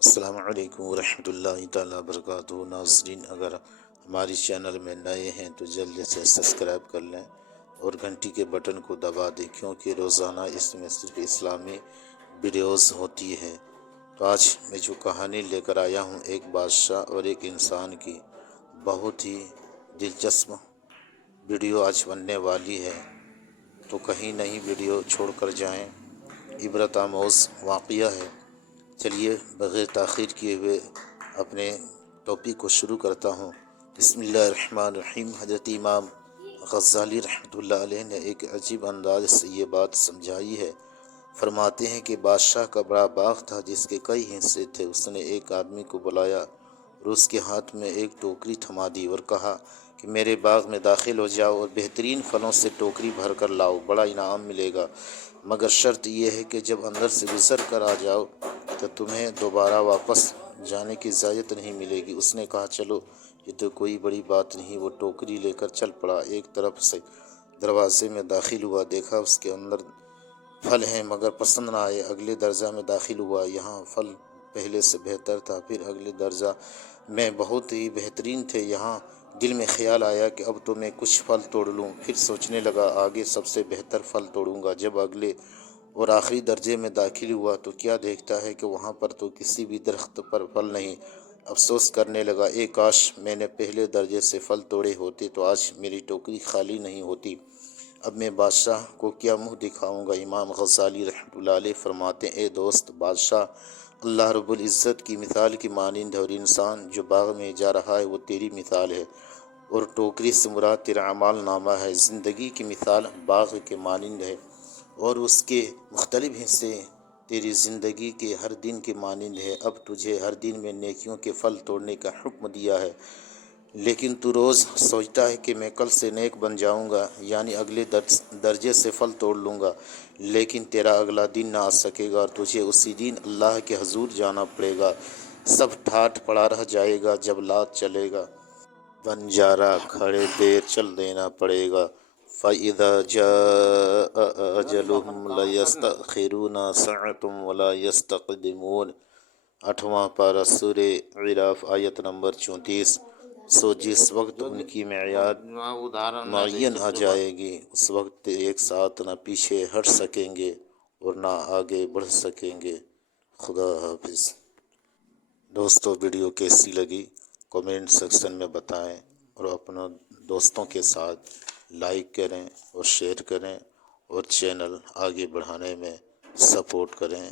السلام علیکم ورحمۃ اللہ تعالیٰ وبرکاتہ۔ ناظرین، اگر ہماری چینل میں نئے ہیں تو جلدی سے سبسکرائب کر لیں اور گھنٹی کے بٹن کو دبا دیں، کیونکہ روزانہ اس میں صرف اسلامی ویڈیوز ہوتی ہے۔ تو آج میں جو کہانی لے کر آیا ہوں، ایک بادشاہ اور ایک انسان کی، بہت ہی دلچسپ ویڈیو آج بننے والی ہے، تو کہیں نہیں ویڈیو چھوڑ کر جائیں۔ عبرت آموز واقعہ ہے۔ چلیے بغیر تاخیر کیے ہوئے اپنے ٹاپک کو شروع کرتا ہوں۔ بسم اللہ الرحمن الرحیم۔ حضرت امام غزالی رحمۃ اللہ علیہ نے ایک عجیب انداز سے یہ بات سمجھائی ہے۔ فرماتے ہیں کہ بادشاہ کا بڑا باغ تھا جس کے کئی حصے تھے۔ اس نے ایک آدمی کو بلایا اور اس کے ہاتھ میں ایک ٹوکری تھما دی اور کہا کہ میرے باغ میں داخل ہو جاؤ اور بہترین پھلوں سے ٹوکری بھر کر لاؤ، بڑا انعام ملے گا، مگر شرط یہ ہے کہ جب اندر سے گزر کر آ جاؤ تو تمہیں دوبارہ واپس جانے کی اجازت نہیں ملے گی۔ اس نے کہا چلو، یہ تو کوئی بڑی بات نہیں۔ وہ ٹوکری لے کر چل پڑا، ایک طرف سے دروازے میں داخل ہوا، دیکھا اس کے اندر پھل ہیں مگر پسند نہ آئے۔ اگلے درجہ میں داخل ہوا، یہاں پھل پہلے سے بہتر تھا۔ پھر اگلے درجہ میں بہت ہی بہترین تھے۔ یہاں دل میں خیال آیا کہ اب تو میں کچھ پھل توڑ لوں۔ پھر سوچنے لگا آگے سب سے بہتر پھل توڑوں گا۔ جب اگلے اور آخری درجے میں داخل ہوا تو کیا دیکھتا ہے کہ وہاں پر تو کسی بھی درخت پر پھل نہیں۔ افسوس کرنے لگا، اے کاش میں نے پہلے درجے سے پھل توڑے ہوتے تو آج میری ٹوکری خالی نہیں ہوتی۔ اب میں بادشاہ کو کیا منہ دکھاؤں گا؟ امام غزالی رحمۃ اللہ علیہ فرماتے ہیں، اے دوست، بادشاہ اللہ رب العزت کی مثال کی مانند ہے، اور انسان جو باغ میں جا رہا ہے وہ تیری مثال ہے، اور ٹوکری سے مراد تیرا اعمال نامہ ہے۔ زندگی کی مثال باغ کے مانند ہے اور اس کے مختلف حصے تیری زندگی کے ہر دن کے مانند ہے۔ اب تجھے ہر دن میں نیکیوں کے پھل توڑنے کا حکم دیا ہے، لیکن تو روز سوچتا ہے کہ میں کل سے نیک بن جاؤں گا، یعنی اگلے درجے سے پھل توڑ لوں گا، لیکن تیرا اگلا دن نہ آ سکے گا اور تجھے اسی دن اللہ کے حضور جانا پڑے گا۔ سب ٹھاٹھ پڑا رہ جائے گا جب لات چلے گا۔ بنجارا کھڑے دیر چل دینا پڑے گا۔ فَإِذَا جَاءَ أَجَلُهُمْ لَيَسْتَأْخِرُونَ سَاعَةً وَلَا يَسْتَقْدِمُونَ۔ 8واں پارہ سورہ اعراف، آیت نمبر 34۔ سو جس وقت ان کی میعاد معین آ جائے گی، اس وقت ایک ساتھ نہ پیچھے ہٹ سکیں گے اور نہ آگے بڑھ سکیں گے۔ خدا حافظ۔ دوستو، ویڈیو کیسی لگی کمنٹ سیکشن میں بتائیں، اور اپنے دوستوں کے ساتھ لائک کریں اور شیئر کریں، اور چینل آگے بڑھانے میں سپورٹ کریں۔